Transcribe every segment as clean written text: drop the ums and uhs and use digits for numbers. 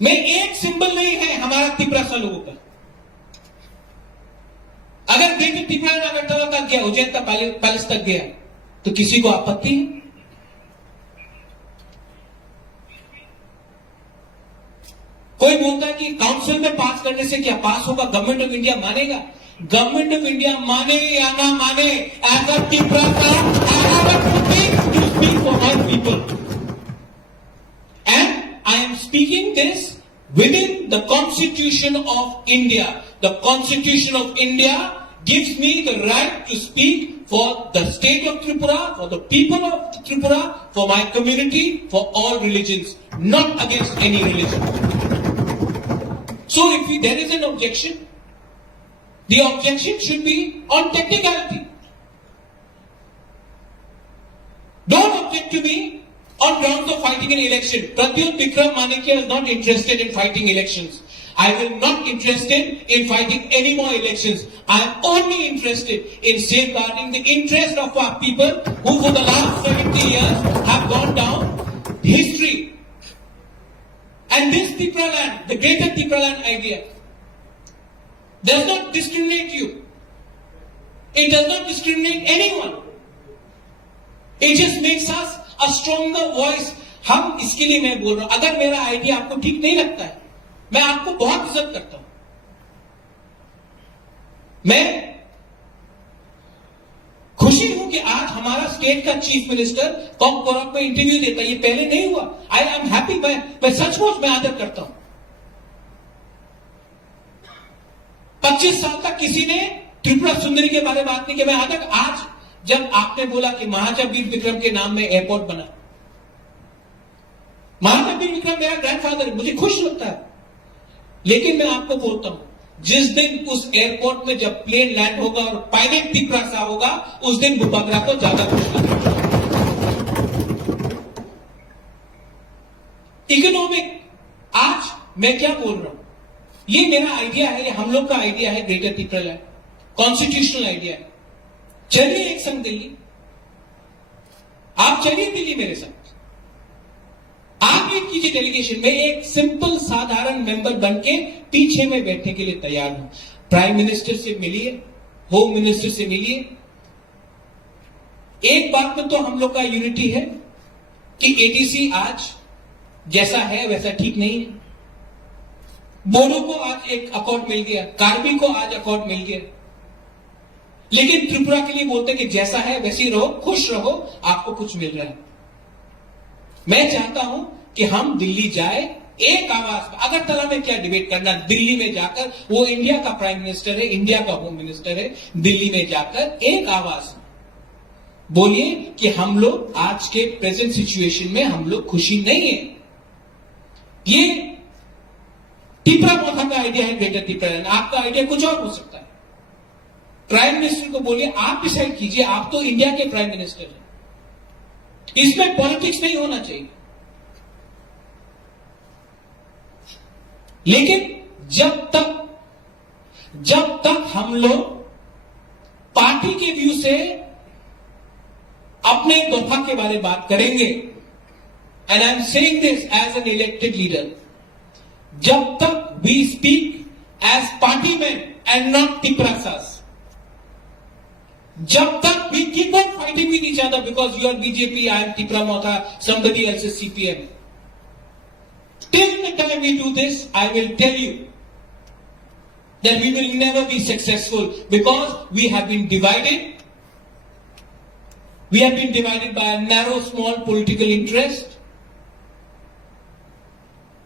में एक सिंबल नहीं है हमारा तिपरासा लोगों का। अगर ग्रेटर त्रिपुरा अगरतला तक गया, उज्जैन का पैलेस तक गया, तो किसी को आपत्ति है? कोई बोलता है कि काउंसिल में पास करने से क्या पास होगा? गवर्नमेंट ऑफ इंडिया मानेगा? गवर्नमेंट ऑफ इंडिया माने या ना माने, as a Tripura I have a duty to speak for all people, and I am speaking this within the Constitution of India. The Constitution of India gives me the right to speak for the state of Tripura, for the people of Tripura, for my community, for all religions, not against any religion. So if there is an objection, the objection should be on technicality. Don't object to me on grounds of fighting an election. Pradyut Vikram Manikya is not interested in fighting elections. I will not interested in fighting any more elections. I am only interested in safeguarding the interest of our people who for the last 70 years have gone down history. And this Tripura land, the greater Tripura land idea, does not discriminate you. It does not discriminate anyone. It just makes us a stronger voice. हम इसके लिए मैं बोल रहा हूं, अगर मेरा idea आपको ठीक नहीं लगता है, मैं आपको बहुत इज्जत करता हूं। मैं खुशी हूं कि आज हमारा स्टेट का चीफ मिनिस्टर कॉकबोरॉक में इंटरव्यू देता है। ये पहले नहीं हुआ। I am happy. मैं सचमुच में आदर करता हूं। 25 साल तक किसी ने त्रिपुरा सुंदरी के बारे में बात नहीं की। मैं आज जब आपने बोला कि महाराजा वीर विक्रम के नाम में एयरपोर्ट बना, महाराजा वीर विक्रम मेरा ग्रैंडफादर है, मुझे खुश लगता है। लेकिन मैं आपको बोलता हूं, जिस दिन उस एयरपोर्ट में जब प्लेन लैंड होगा और पायलट तिपरासा होगा, उस दिन बुबागरा को ज्यादा खुश लगेगा। इकोनॉमिक, आज मैं क्या बोल रहा हूं, ये मेरा आइडिया है, ये हम लोग का आइडिया है, greater Tripura land constitutional idea है। चलिए एक संग दिल्ली, आप चलिए दिल्ली मेरे साथ, आप लीड कीजिए डेलीगेशन में। एक सिंपल साधारण मेंबर बनके पीछे में बैठने के लिए तैयार हूं। प्राइम मिनिस्टर से मिलिए, होम मिनिस्टर से मिलिए। एक बात में तो हम लोग का यूनिटी है कि एटीसी आज जैसा है वैसा ठीक नहीं है। बोडो को आज एक अकॉर्ड मिल गया, कार्बी को आज अकॉर्ड मिल गया, लेकिन त्रिपुरा के लिए बोलते कि जैसा है वैसे ही रहो, खुश रहो, आपको कुछ मिल रहा है। मैं चाहता हूं कि हम दिल्ली जाए एक आवाज में। अगरतला में क्या डिबेट करना, दिल्ली में जाकर, वो इंडिया का प्राइम मिनिस्टर है, इंडिया का होम मिनिस्टर है, दिल्ली में जाकर एक आवाज में बोलिए कि हम लोग आज के प्रेजेंट सिचुएशन में हम लोग खुशी नहीं है। ये त्रिपुरा मोथा का आइडिया है, ग्रेटर त्रिपुरा। आपका आइडिया कुछ और हो सकता है। प्राइम मिनिस्टर को बोलिए आप डिसाइड कीजिए, आप तो इंडिया के प्राइम मिनिस्टर हैं, इसमें पॉलिटिक्स नहीं होना चाहिए। लेकिन जब तक हम लोग पार्टी के व्यू से अपने दफा के बारे में बात करेंगे, and I am saying this as an elected leader, जब तक we speak as party man and not Tiprasas, जब तक we keep on fighting with each other because you are BJP, I am Tripura Motha, somebody else is CPM. Till the time we do this, I will tell you that we will never be successful because we have been divided. We have been divided by a narrow, small political interest.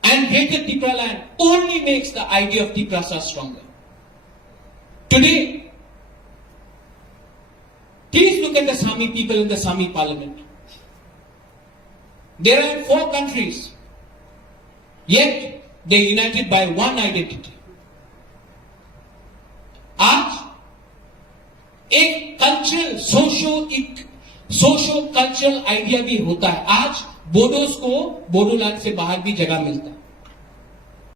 And Greater Tripura land only makes the idea of Tiprasa stronger. Today, please look at the Sami people in the Sami parliament. There are 4 countries, yet they are united by one identity. आज एक cultural socio cultural idea भी होता है। आज बोडोस को बोडोलैंड से बाहर भी जगह मिलता है।